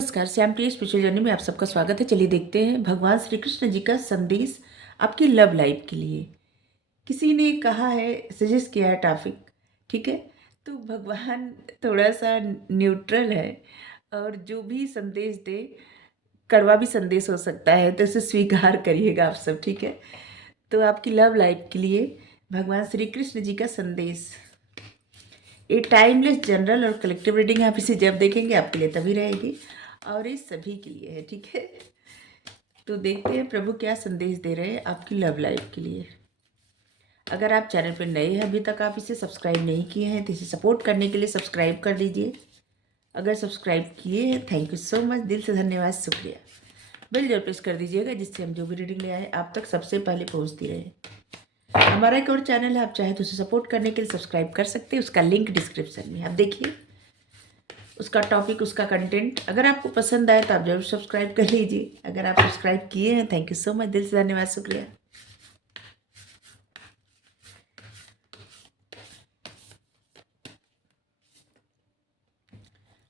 नमस्कार, श्याम प्रिय spiritual journey में आप सबका स्वागत है। चलिए देखते हैं भगवान श्री कृष्ण जी का संदेश आपकी लव लाइफ के लिए। किसी ने कहा है, सजेस्ट किया है टॉपिक, ठीक है। तो भगवान थोड़ा सा न्यूट्रल है और जो भी संदेश दे, कड़वा भी संदेश हो सकता है, तो इसे स्वीकार करिएगा आप सब, ठीक है। तो आपकी लव लाइफ के लिए भगवान श्री कृष्ण जी का संदेश, ये टाइमलेस जनरल और कलेक्टिव रीडिंग, आप इसे जब देखेंगे आपके लिए तभी रहेगी और ये सभी के लिए है, ठीक है। तो देखते हैं प्रभु क्या संदेश दे रहे हैं आपकी लव लाइफ के लिए। अगर आप चैनल पर नए हैं, अभी तक आप इसे सब्सक्राइब नहीं किए हैं, तो इसे सपोर्ट करने के लिए सब्सक्राइब कर दीजिए। अगर सब्सक्राइब किए हैं, थैंक यू सो मच, दिल से धन्यवाद, शुक्रिया। बेल जरूर प्रेस कर दीजिएगा, जिससे हम जो भी रीडिंग ले आए आप तक सबसे पहले पहुंचती रहे। हमारा एक और चैनल है, आप चाहे तो उसे सपोर्ट करने के लिए सब्सक्राइब कर सकते हैं, उसका लिंक डिस्क्रिप्शन में आप देखिए। उसका टॉपिक, उसका कंटेंट अगर आपको पसंद आए तो आप जरूर सब्सक्राइब कर लीजिए। अगर आप सब्सक्राइब किए हैं, थैंक यू सो मच, दिल से धन्यवाद, शुक्रिया।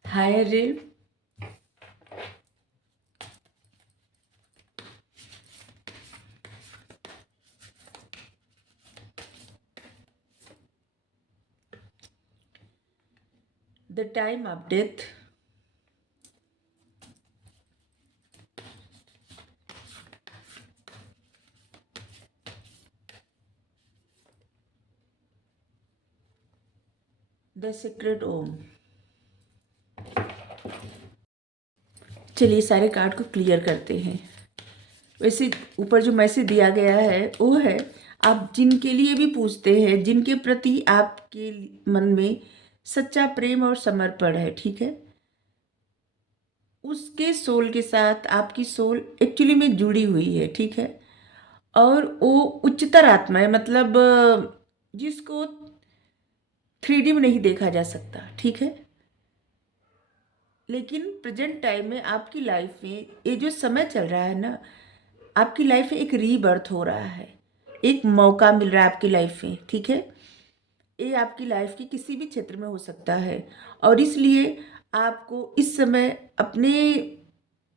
हाय रिल, the time of death, the secret Om. चलिए सारे कार्ड को क्लियर करते हैं। वैसे ऊपर जो मैसेज दिया गया है वो है, आप जिनके लिए भी पूछते हैं, जिनके प्रति आपके मन में सच्चा प्रेम और समर्पण है, ठीक है, उसके सोल के साथ आपकी सोल एक्चुअली में जुड़ी हुई है, ठीक है। और वो उच्चतर आत्मा है, मतलब जिसको 3D में नहीं देखा जा सकता, ठीक है। लेकिन प्रेजेंट टाइम में आपकी लाइफ में ये जो समय चल रहा है ना, आपकी लाइफ में एक रीबर्थ हो रहा है, एक मौका मिल रहा है आपकी लाइफ में, ठीक है। ये आपकी लाइफ की किसी भी क्षेत्र में हो सकता है और इसलिए आपको इस समय अपने,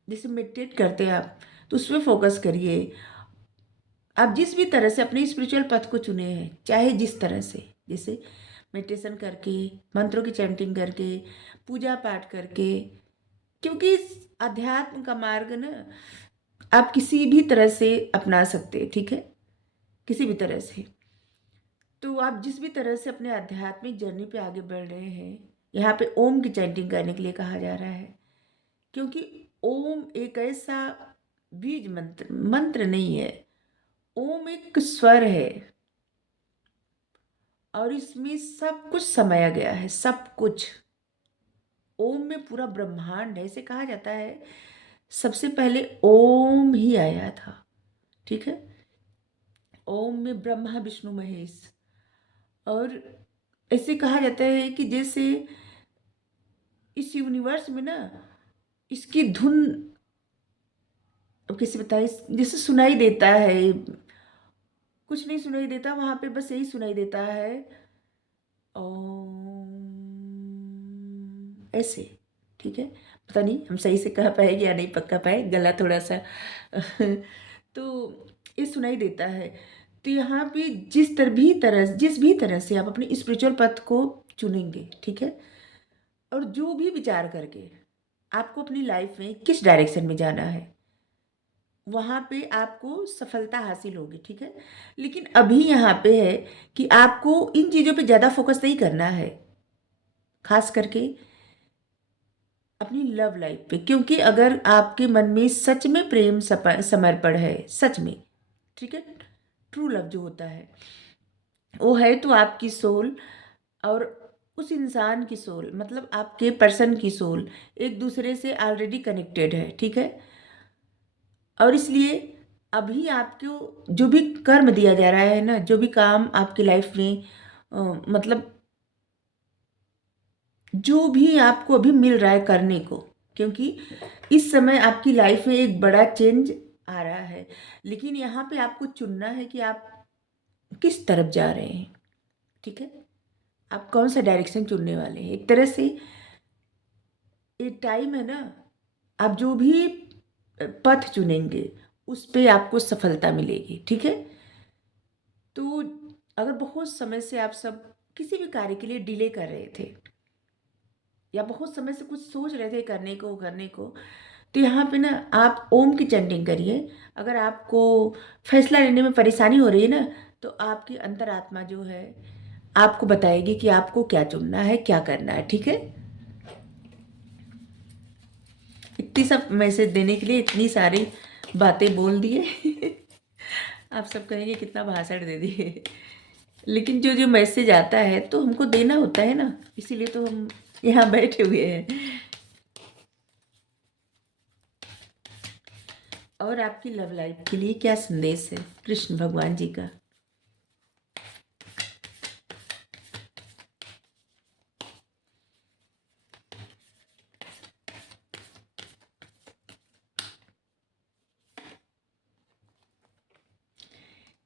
जैसे मेडिटेट करते हैं आप, तो उस पर फोकस करिए। आप जिस भी तरह से अपने स्पिरिचुअल पथ को चुने हैं, चाहे जिस तरह से, जैसे मेडिटेशन करके, मंत्रों की चैंटिंग करके, पूजा पाठ करके, क्योंकि इस अध्यात्म का मार्ग ना आप किसी भी तरह से अपना सकते हैं, ठीक है, किसी भी तरह से। तो आप जिस भी तरह से अपने आध्यात्मिक जर्नी पे आगे बढ़ रहे हैं, यहाँ पे ओम की चैंटिंग करने के लिए कहा जा रहा है, क्योंकि ओम एक ऐसा बीज मंत्र मंत्र नहीं है, ओम एक स्वर है और इसमें सब कुछ समाया गया है, सब कुछ। ओम में पूरा ब्रह्मांड है, ऐसे कहा जाता है सबसे पहले ओम ही आया था, ठीक है। ओम में ब्रह्मा विष्णु महेश, और ऐसे कहा जाता है कि जैसे इस यूनिवर्स में ना इसकी धुन, अब कैसे बताए, जैसे सुनाई देता है, कुछ नहीं सुनाई देता वहां पे, बस यही सुनाई देता है ओम, ऐसे, ठीक है। पता नहीं हम सही से कह पाएंगे या नहीं पक्का पाए, गला थोड़ा सा तो ये सुनाई देता है। तो यहाँ पे जिस भी तरह से आप अपने स्पिरिचुअल पथ को चुनेंगे, ठीक है, और जो भी विचार करके आपको अपनी लाइफ में किस डायरेक्शन में जाना है, वहाँ पे आपको सफलता हासिल होगी, ठीक है। लेकिन अभी यहाँ पे है कि आपको इन चीज़ों पे ज़्यादा फोकस नहीं करना है, खास करके अपनी लव लाइफ पे, क्योंकि अगर आपके मन में सच में प्रेम समर्पण है, सच में, ठीक है, ट्रू लव जो होता है वो है, तो आपकी सोल और उस इंसान की सोल, मतलब आपके पर्सन की सोल एक दूसरे से ऑलरेडी कनेक्टेड है, ठीक है। और इसलिए अभी आपको जो भी कर्म दिया जा रहा है ना, जो भी काम आपकी लाइफ में मतलब जो भी आपको अभी मिल रहा है करने को, क्योंकि इस समय आपकी लाइफ में एक बड़ा चेंज आ रहा है, लेकिन यहाँ पे आपको चुनना है कि आप किस तरफ जा रहे हैं, ठीक है। आप कौन सा डायरेक्शन चुनने वाले हैं। एक तरह से ये टाइम है ना, आप जो भी पथ चुनेंगे उस पे आपको सफलता मिलेगी। ठीक है। तो अगर बहुत समय से आप सब किसी भी कार्य के लिए डिले कर रहे थे या बहुत समय से कुछ सोच रहे थे करने को, तो यहाँ पे ना आप ओम की चैंटिंग करिए। अगर आपको फैसला लेने में परेशानी हो रही है ना, तो आपकी अंतरात्मा जो है आपको बताएगी कि आपको क्या चुनना है, क्या करना है। ठीक है। इतनी सब मैसेज देने के लिए इतनी सारी बातें बोल दिए आप सब कहेंगे कितना भाषण दे दिए, लेकिन जो जो मैसेज आता है तो हमको देना होता है ना, इसीलिए तो हम यहाँ बैठे हुए हैं। और आपकी लव लाइफ के लिए क्या संदेश है कृष्ण भगवान जी का?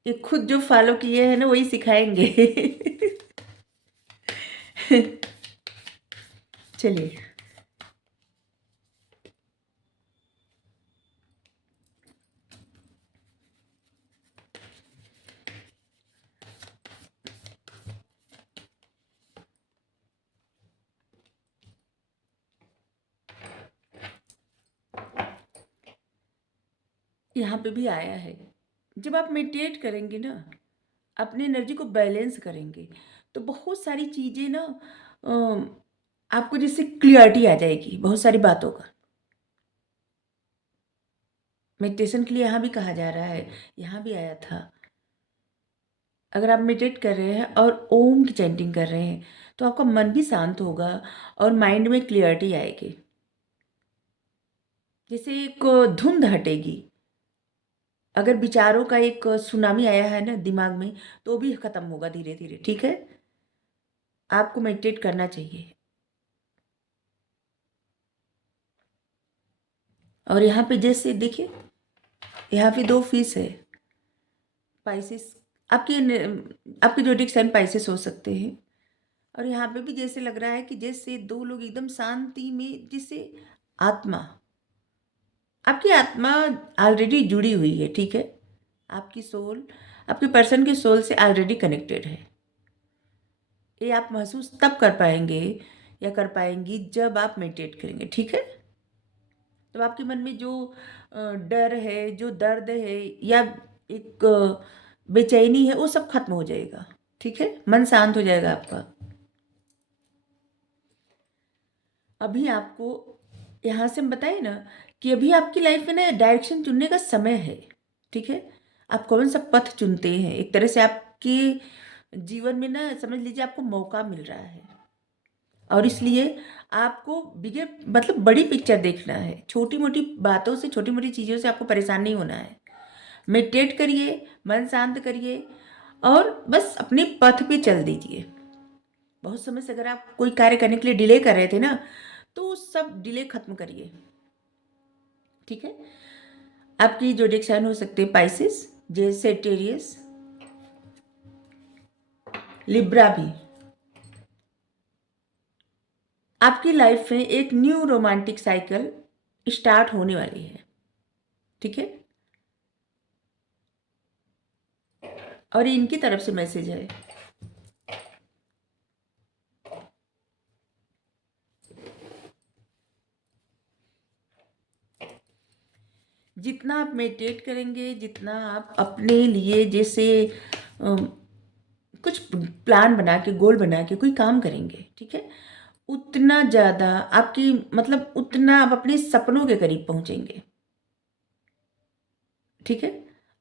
ये खुद जो फॉलो किए हैं ना वही सिखाएंगे चलिए। यहाँ पे भी आया है, जब आप मेडिटेट करेंगे ना, अपनी एनर्जी को बैलेंस करेंगे, तो बहुत सारी चीज़ें ना आपको जैसे क्लियरिटी आ जाएगी बहुत सारी बातों का। मेडिटेशन के लिए यहाँ भी कहा जा रहा है, यहाँ भी आया था। अगर आप मेडिटेट कर रहे हैं और ओम की चैंटिंग कर रहे हैं तो आपका मन भी शांत होगा और माइंड में क्लियरिटी आएगी, जैसे एक धुंध हटेगी। अगर विचारों का एक सुनामी आया है ना दिमाग में, तो भी खत्म होगा धीरे धीरे। ठीक है। आपको मेडिटेट करना चाहिए। और यहाँ पे जैसे देखिए, यहाँ पे 2 फिश है, पाइसेस। आपकी आपके जोडिक साइन पाइसेस हो सकते हैं। और यहाँ पे भी जैसे लग रहा है कि जैसे 2 लोग एकदम शांति में, जिससे आत्मा, आपकी आत्मा ऑलरेडी जुड़ी हुई है। ठीक है। आपकी सोल आपके पर्सन के सोल से ऑलरेडी कनेक्टेड है। ये आप महसूस तब कर पाएंगे या कर पाएंगी जब आप मेडिटेट करेंगे। ठीक है। तो आपके मन में जो डर है, जो दर्द है, या एक बेचैनी है, वो सब खत्म हो जाएगा। ठीक है। मन शांत हो जाएगा आपका। अभी आपको यहाँ से हम बताए ना कि अभी आपकी लाइफ में ना डायरेक्शन चुनने का समय है। ठीक है। आप कौन सा पथ चुनते हैं, एक तरह से आपके जीवन में ना समझ लीजिए आपको मौका मिल रहा है। और इसलिए आपको बिगर मतलब बड़ी पिक्चर देखना है। छोटी मोटी बातों से, छोटी मोटी चीज़ों से आपको परेशान नहीं होना है। मेडिटेट करिए, मन शांत करिए और बस अपने पथ पे चल दीजिए। बहुत समय से अगर आप कोई कार्य करने के लिए डिले कर रहे थे ना, तो सब डिले खत्म करिए। ठीक है। आपकी जोडिक साइन हो सकते हैं पाइसेस, सेजिटेरियस, लिब्रा भी। आपकी लाइफ में एक न्यू रोमांटिक साइकिल स्टार्ट होने वाली है। ठीक है। और ये इनकी तरफ से मैसेज है। जितना आप मेडिटेट करेंगे, जितना आप अपने लिए जैसे कुछ प्लान बना के, गोल बना के कोई काम करेंगे, ठीक है, उतना ज़्यादा आपकी मतलब उतना आप अपने सपनों के करीब पहुंचेंगे। ठीक है।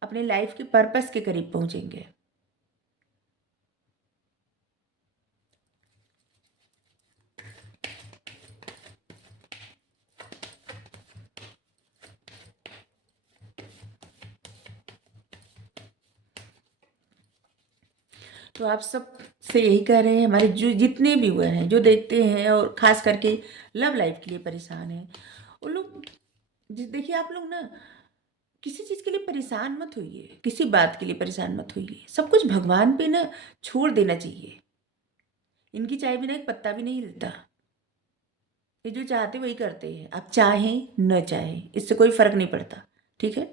अपने लाइफ के पर्पस के करीब पहुंचेंगे। तो आप सब से यही कह रहे हैं, हमारे जो जितने भी हुए हैं, जो देखते हैं और ख़ास करके लव लाइफ के लिए परेशान हैं, उन लोग देखिए, आप लोग ना किसी चीज़ के लिए परेशान मत होइए, किसी बात के लिए परेशान मत होइए। सब कुछ भगवान पे ना छोड़ देना चाहिए। इनकी चाय बिना एक पत्ता भी नहीं हिलता। ये जो चाहते वही करते हैं, आप चाहें न चाहें इससे कोई फर्क नहीं पड़ता, ठीक है।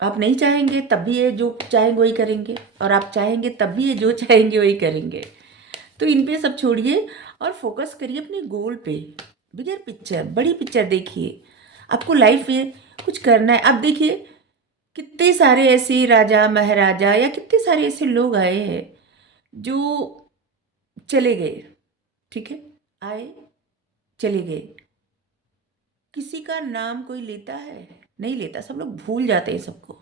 आप नहीं चाहेंगे तब भी ये जो चाहेंगे वही करेंगे, और आप चाहेंगे तब भी ये जो चाहेंगे वही करेंगे। तो इन पे सब छोड़िए और फोकस करिए अपने गोल पे। बिगर पिक्चर, बड़ी पिक्चर देखिए। आपको लाइफ में कुछ करना है। अब देखिए कितने सारे ऐसे राजा महाराजा या कितने सारे ऐसे लोग आए हैं जो चले गए, ठीक है, आए चले गए। किसी का नाम कोई लेता है? नहीं लेता, सब लोग भूल जाते हैं सबको।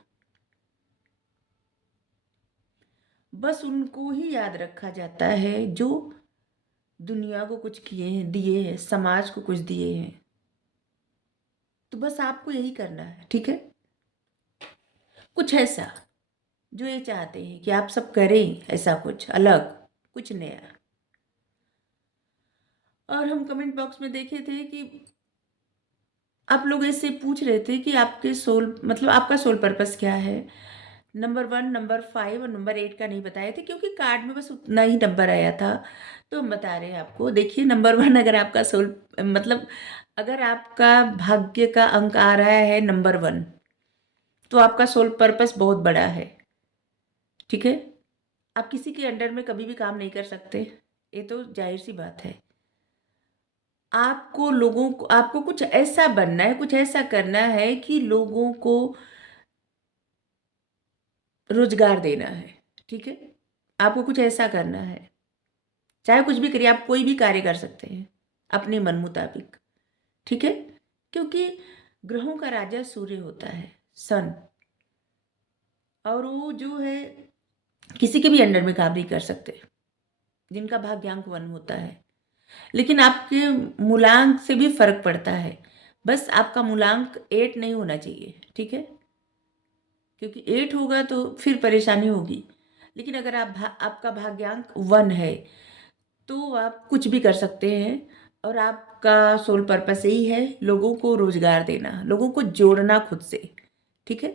बस उनको ही याद रखा जाता है जो दुनिया को कुछ किए हैं, दिए हैं, समाज को कुछ दिए हैं। तो बस आपको यही करना है, ठीक है। कुछ ऐसा जो ये चाहते हैं कि आप सब करें, ऐसा कुछ अलग, कुछ नया। और हम कमेंट बॉक्स में देखे थे कि आप लोग ऐसे पूछ रहे थे कि आपके सोल मतलब आपका सोल पर्पस क्या है। नंबर 1, नंबर 5 और नंबर 8 का नहीं बताए थे क्योंकि कार्ड में बस उतना ही नंबर आया था। तो हम बता रहे हैं आपको। देखिए नंबर 1, अगर आपका सोल मतलब अगर आपका भाग्य का अंक आ रहा है नंबर 1, तो आपका सोल पर्पस बहुत बड़ा है, ठीक है। आप किसी के अंडर में कभी भी काम नहीं कर सकते, ये तो जाहिर सी बात है। आपको लोगों को, आपको कुछ ऐसा बनना है, कुछ ऐसा करना है कि लोगों को रोजगार देना है, ठीक है। आपको कुछ ऐसा करना है, चाहे कुछ भी करिए, आप कोई भी कार्य कर सकते हैं अपने मन मुताबिक, ठीक है। क्योंकि ग्रहों का राजा सूर्य होता है, सन, और वो जो है किसी के भी अंडर में काम नहीं कर सकते जिनका भाग्यांक 1 होता है। लेकिन आपके मूलांक से भी फर्क पड़ता है। बस आपका मूलांक 8 नहीं होना चाहिए, ठीक है, क्योंकि 8 होगा तो फिर परेशानी होगी। लेकिन अगर आपका भाग्यांक 1 है तो आप कुछ भी कर सकते हैं। और आपका सोल पर्पस यही है, लोगों को रोजगार देना, लोगों को जोड़ना खुद से, ठीक है।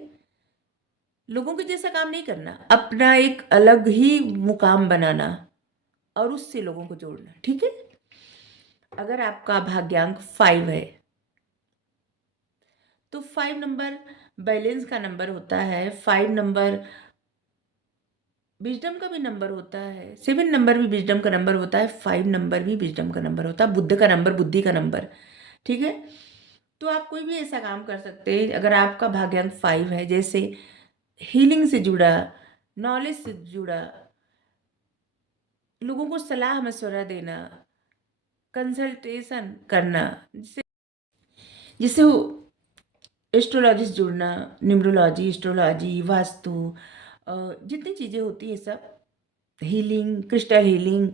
लोगों के जैसा काम नहीं करना, अपना एक अलग ही मुकाम बनाना और उससे लोगों को जोड़ना, ठीक है। अगर आपका भाग्यांक 5 है तो 5 नंबर बैलेंस का नंबर होता है। 5 नंबर विजडम का भी नंबर होता है। 7 नंबर भी विजडम का नंबर होता है। 5 नंबर भी विजडम का नंबर होता है, बुद्ध का नंबर, बुद्धि का नंबर, ठीक है। तो आप कोई भी ऐसा काम कर सकते हैं अगर आपका भाग्यांक 5 है, जैसे हीलिंग से जुड़ा, नॉलेज से जुड़ा, लोगों को सलाह मशवरा देना, कंसल्टेशन करना, जिससे जिससे एस्ट्रोलॉजी से जुड़ना, न्यूमरोलॉजी, एस्ट्रोलॉजी, वास्तु, जितनी चीज़ें होती है सब, healing, crystal healing,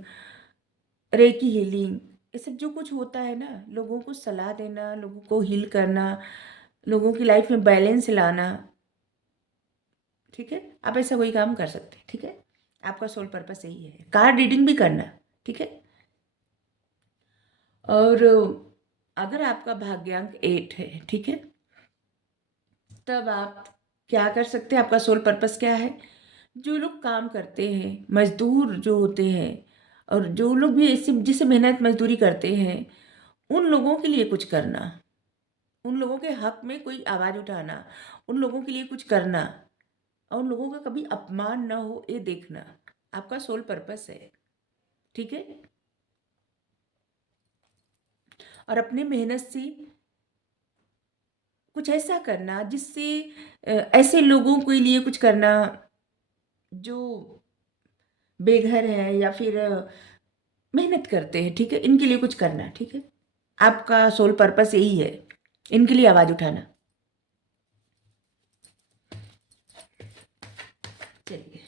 recce healing, ये सब जो कुछ होता है ना, लोगों को सलाह देना, लोगों को हील करना, लोगों की लाइफ में बैलेंस लाना, ठीक है। आप ऐसा कोई काम कर सकते हैं, ठीक है। आपका सोल पर्पस यही है। कार्ड रीडिंग भी करना, ठीक है। और अगर आपका भाग्यांक 8 है, ठीक है, तब आप क्या कर सकते हैं? आपका सोल पर्पस क्या है? जो लोग काम करते हैं, मजदूर जो होते हैं, और जो लोग भी ऐसे जिसे मेहनत मजदूरी करते हैं, उन लोगों के लिए कुछ करना, उन लोगों के हक में कोई आवाज़ उठाना, उन लोगों के लिए कुछ करना, और उन लोगों का कभी अपमान ना हो ये देखना, आपका सोल पर्पस है, ठीक है। और अपने मेहनत से कुछ ऐसा करना जिससे ऐसे लोगों के लिए कुछ करना जो बेघर है या फिर मेहनत करते हैं, ठीक है, इनके लिए कुछ करना, ठीक है। आपका सोल पर्पस यही है, इनके लिए आवाज़ उठाना। चलिए,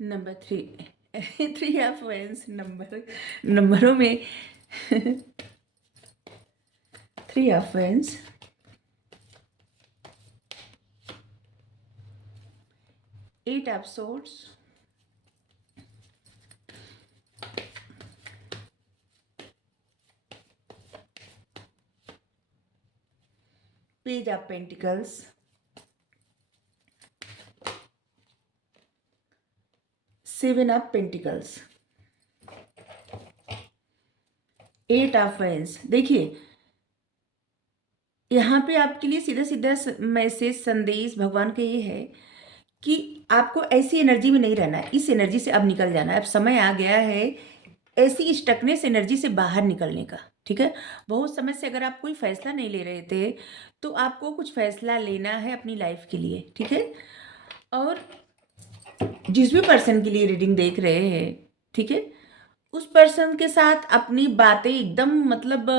नंबर 3 3 ऑफ वेंस नंबरों में 3 of Wands, Eight of Swords, Page of Pentacles, Seven of Pentacles, Eight of Wands। देखिए यहाँ पे आपके लिए सीधा सीधा मैसेज संदेश भगवान का ये है कि आपको ऐसी एनर्जी में नहीं रहना है, इस एनर्जी से अब निकल जाना है। अब समय आ गया है ऐसी स्टकनेस एनर्जी से बाहर निकलने का, ठीक है। बहुत समय से अगर आप कोई फैसला नहीं ले रहे थे तो आपको कुछ फैसला लेना है अपनी लाइफ के लिए, ठीक है। और जिस भी पर्सन के लिए रीडिंग देख रहे हैं, ठीक है, उस पर्सन के साथ अपनी बातें एकदम मतलब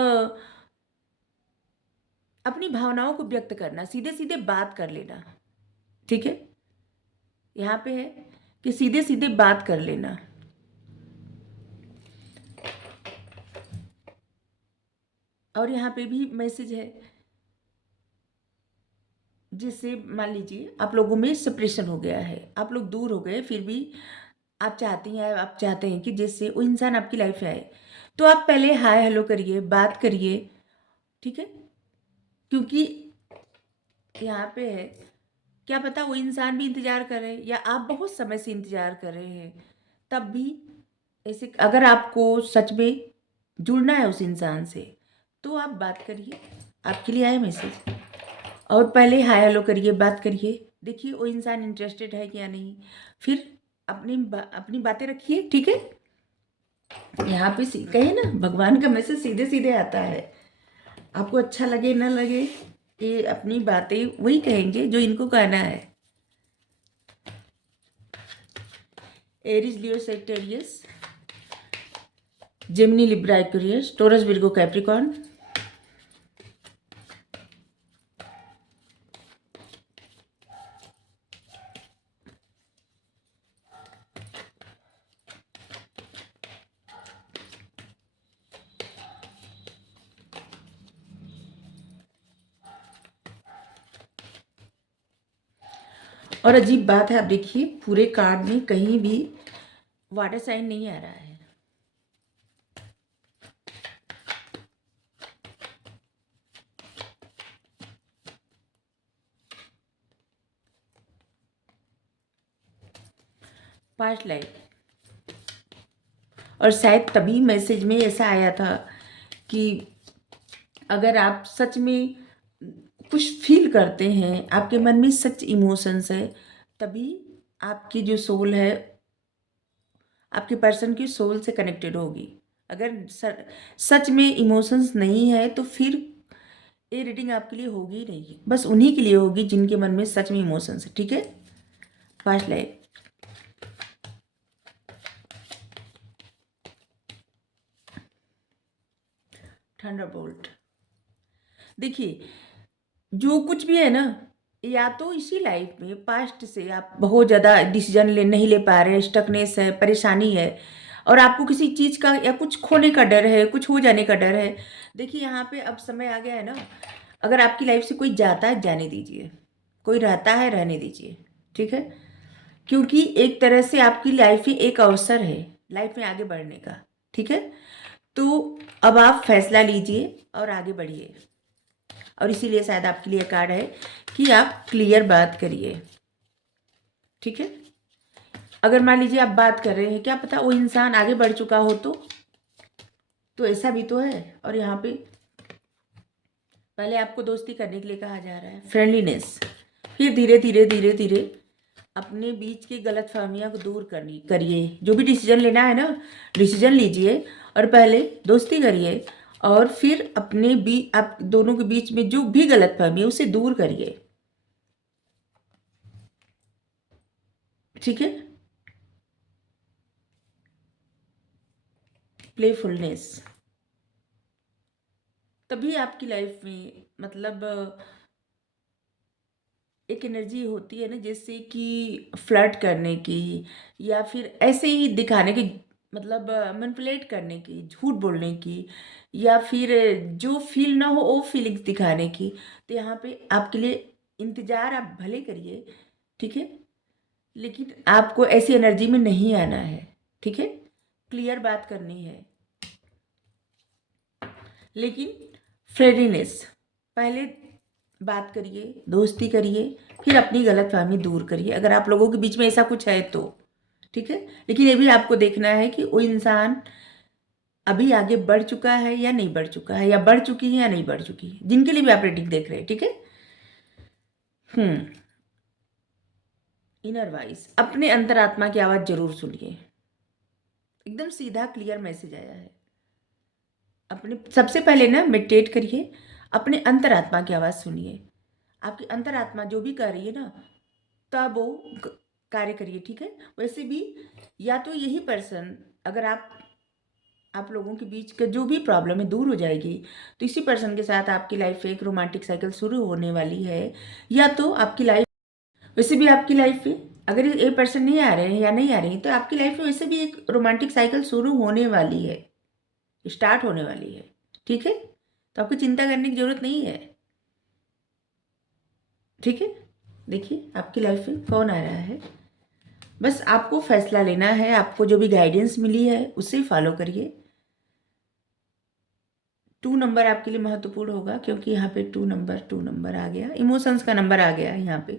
अपनी भावनाओं को व्यक्त करना, सीधे सीधे बात कर लेना, ठीक है। यहाँ पे है कि सीधे सीधे बात कर लेना। और यहाँ पे भी मैसेज है जिससे मान लीजिए आप लोगों में सेपरेशन हो गया है, आप लोग दूर हो गए, फिर भी आप चाहते हैं कि जिससे वो इंसान आपकी लाइफ में आए, तो आप पहले हाय हेलो करिए, बात करिए, ठीक है। क्योंकि यहाँ पे है क्या पता वो इंसान भी इंतज़ार कर रहे हैं या आप बहुत समय से इंतज़ार कर रहे हैं, तब भी ऐसे अगर आपको सच में जुड़ना है उस इंसान से तो आप बात करिए, आपके लिए आया मैसेज। और पहले हाय हेलो करिए, बात करिए, देखिए वो इंसान इंटरेस्टेड है या नहीं, फिर अपनी बातें रखिए, ठीक है। यहाँ पे कहे ना भगवान का मैसेज सीधे सीधे आता है, आपको अच्छा लगे ना लगे, ये अपनी बातें वही कहेंगे जो इनको कहना है। Aries, Leo, Sagittarius, Gemini, Libra, Aquarius, Taurus, Virgo, Capricorn. और अजीब बात है, आप देखिए पूरे कार्ड में कहीं भी वाटर साइन नहीं आ रहा है। पास्ट लाइफ, और शायद तभी मैसेज में ऐसा आया था कि अगर आप सच में कुछ फील करते हैं, आपके मन में सच इमोशंस है, तभी आपकी जो सोल है आपके पर्सन की सोल से कनेक्टेड होगी। अगर सच में इमोशंस नहीं है तो फिर ये रीडिंग आपके लिए होगी ही नहीं, बस उन्हीं के लिए होगी जिनके मन में सच में इमोशंस है, ठीक है। Past life, Thunderbolt. देखिए जो कुछ भी है ना, या तो इसी लाइफ में पास्ट से आप बहुत ज़्यादा डिसीजन नहीं ले पा रहे हैं, स्टकनेस है, परेशानी है, और आपको किसी चीज़ का या कुछ खोने का डर है, कुछ हो जाने का डर है। देखिए यहाँ पे अब समय आ गया है ना, अगर आपकी लाइफ से कोई जाता है जाने दीजिए, कोई रहता है रहने दीजिए, ठीक है। क्योंकि एक तरह से आपकी लाइफ ही एक अवसर है लाइफ में आगे बढ़ने का, ठीक है। तो अब आप फैसला लीजिए और आगे बढ़िए। और इसीलिए शायद आपके लिए कार्ड है कि आप क्लियर बात करिए, ठीक है। अगर मान लीजिए आप बात कर रहे हैं, क्या पता वो इंसान आगे बढ़ चुका हो, तो ऐसा भी तो है। और यहाँ पे पहले आपको दोस्ती करने के लिए कहा जा रहा है, फ्रेंडलीनेस, फिर धीरे धीरे धीरे धीरे अपने बीच की गलतफहमियां को दूर करिए। जो भी डिसीजन लेना है ना, डिसीजन लीजिए और पहले दोस्ती करिए, और फिर आप दोनों के बीच में जो भी गलतफहमी है उसे दूर करिए, ठीक है। प्लेफुलनेस, तभी आपकी लाइफ में मतलब एक एनर्जी होती है ना, जैसे कि फ्लर्ट करने की या फिर ऐसे ही दिखाने की, मतलब मैनिपुलेट करने की, झूठ बोलने की, या फिर जो फील ना हो वो फीलिंग्स दिखाने की। तो यहाँ पे आपके लिए इंतज़ार आप भले करिए, ठीक है, लेकिन आपको ऐसी एनर्जी में नहीं आना है, ठीक है। क्लियर बात करनी है, लेकिन फ्रेंडलीनेस पहले बात करिए, दोस्ती करिए, फिर अपनी गलतफहमी दूर करिए अगर आप लोगों के बीच में ऐसा कुछ है तो, ठीक है। लेकिन ये भी आपको देखना है कि वो इंसान अभी आगे बढ़ चुका है या नहीं बढ़ चुका है, या बढ़ चुकी है या नहीं बढ़ चुकी है, जिनके लिए भी आप रेटिंग देख रहे हैं, ठीक है। इनर वॉइस, अपने अंतरात्मा की आवाज़ जरूर सुनिए। एकदम सीधा क्लियर मैसेज आया है। अपने सबसे पहले ना मेडिटेट करिए, अपने अंतरात्मा की आवाज़ सुनिए। आपकी अंतरात्मा जो भी कर रही है ना, तब वो कार्य करिए, ठीक है। वैसे भी या तो यही पर्सन, अगर आप लोगों के बीच का जो भी प्रॉब्लम है दूर हो जाएगी, तो इसी पर्सन के साथ आपकी लाइफ में एक रोमांटिक साइकिल शुरू होने वाली है। या तो आपकी लाइफ, वैसे भी आपकी लाइफ में अगर ये पर्सन नहीं आ रहे हैं या नहीं आ रही, तो आपकी लाइफ में वैसे भी एक रोमांटिक साइकिल शुरू होने वाली है, स्टार्ट होने वाली है, ठीक है। तो आपको चिंता करने की ज़रूरत नहीं है, ठीक है। देखिए आपकी लाइफ में कौन आ रहा है, बस आपको फैसला लेना है। आपको जो भी गाइडेंस मिली है उसे फॉलो करिए। 2 नंबर आपके लिए महत्वपूर्ण होगा, क्योंकि यहाँ पे 2 नंबर आ गया, इमोशंस का नंबर आ गया है यहाँ पे।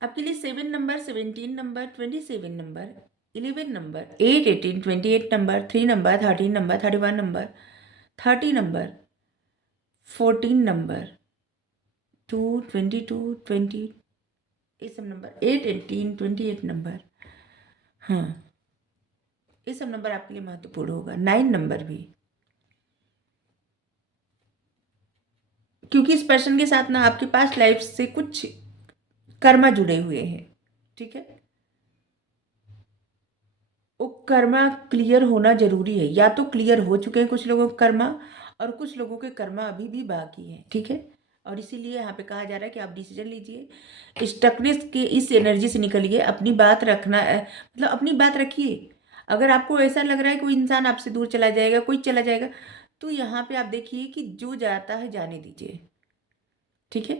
आपके लिए 7 number, 17 number, 27 number, 11 number, 8, 18, 28 number, 3 number, 13 number, 31 number, 30 number, 14 number, 2, 22, 20, ये सब नंबर, 8, 18, 28 नंबर। ये सब नंबर आपके लिए महत्वपूर्ण होगा। 9 नंबर भी, क्योंकि इस पर्सन के साथ ना आपके पास लाइफ से कुछ कर्मा जुड़े हुए हैं, ठीक है। वो कर्मा क्लियर होना जरूरी है, या तो क्लियर हो चुके हैं कुछ लोगों के कर्मा, और कुछ लोगों के कर्मा अभी भी बाकी हैं, ठीक है। और इसीलिए यहाँ पे कहा जा रहा है कि आप डिसीजन लीजिए, स्टकनेस के इस एनर्जी से निकलिए, अपनी बात रखना मतलब अपनी बात रखिए। अगर आपको ऐसा लग रहा है कोई इंसान आपसे दूर चला जाएगा, कोई चला जाएगा, तो यहाँ पे आप देखिए कि जो जाता है जाने दीजिए, ठीक है।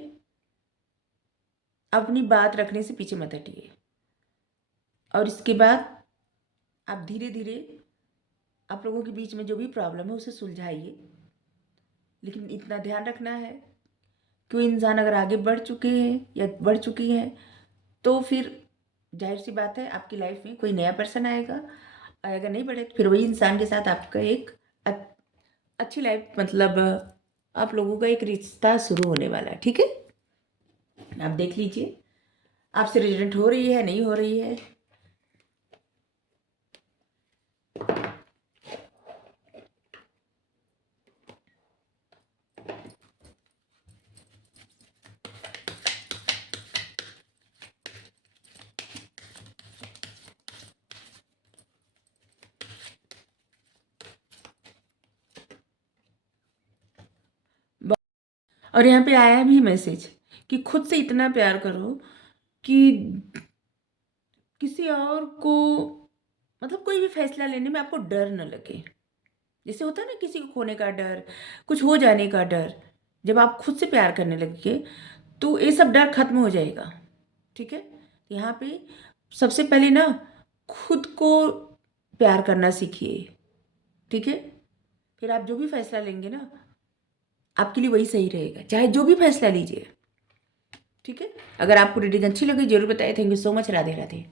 अपनी बात रखने से पीछे मत हटिए, और इसके बाद आप धीरे धीरे आप लोगों के बीच में जो भी प्रॉब्लम है उसे सुलझाइए। लेकिन इतना ध्यान रखना है कि वो इंसान अगर आगे बढ़ चुके हैं या बढ़ चुकी हैं, तो फिर जाहिर सी बात है आपकी लाइफ में कोई नया पर्सन आएगा, और अगर नहीं बढ़े तो फिर वही इंसान के साथ आपका एक अच्छी लाइफ, मतलब आप लोगों का एक रिश्ता शुरू होने वाला है, ठीक है। आप देख लीजिए आपसे रिजल्ट हो रही है, नहीं हो रही है। और यहाँ पे आया भी मैसेज कि खुद से इतना प्यार करो कि किसी और को, मतलब कोई भी फैसला लेने में आपको डर न लगे। जैसे होता है ना किसी को खोने का डर, कुछ हो जाने का डर, जब आप खुद से प्यार करने लगेंगे तो ये सब डर खत्म हो जाएगा, ठीक है। यहाँ पे सबसे पहले ना खुद को प्यार करना सीखिए, ठीक है। फिर आप जो भी फैसला लेंगे ना आपके लिए वही सही रहेगा, चाहे जो भी फैसला लीजिए, ठीक है। अगर आपको रीडिंग अच्छी लगी जरूर बताइए। Thank you so much. Radhe Radhe.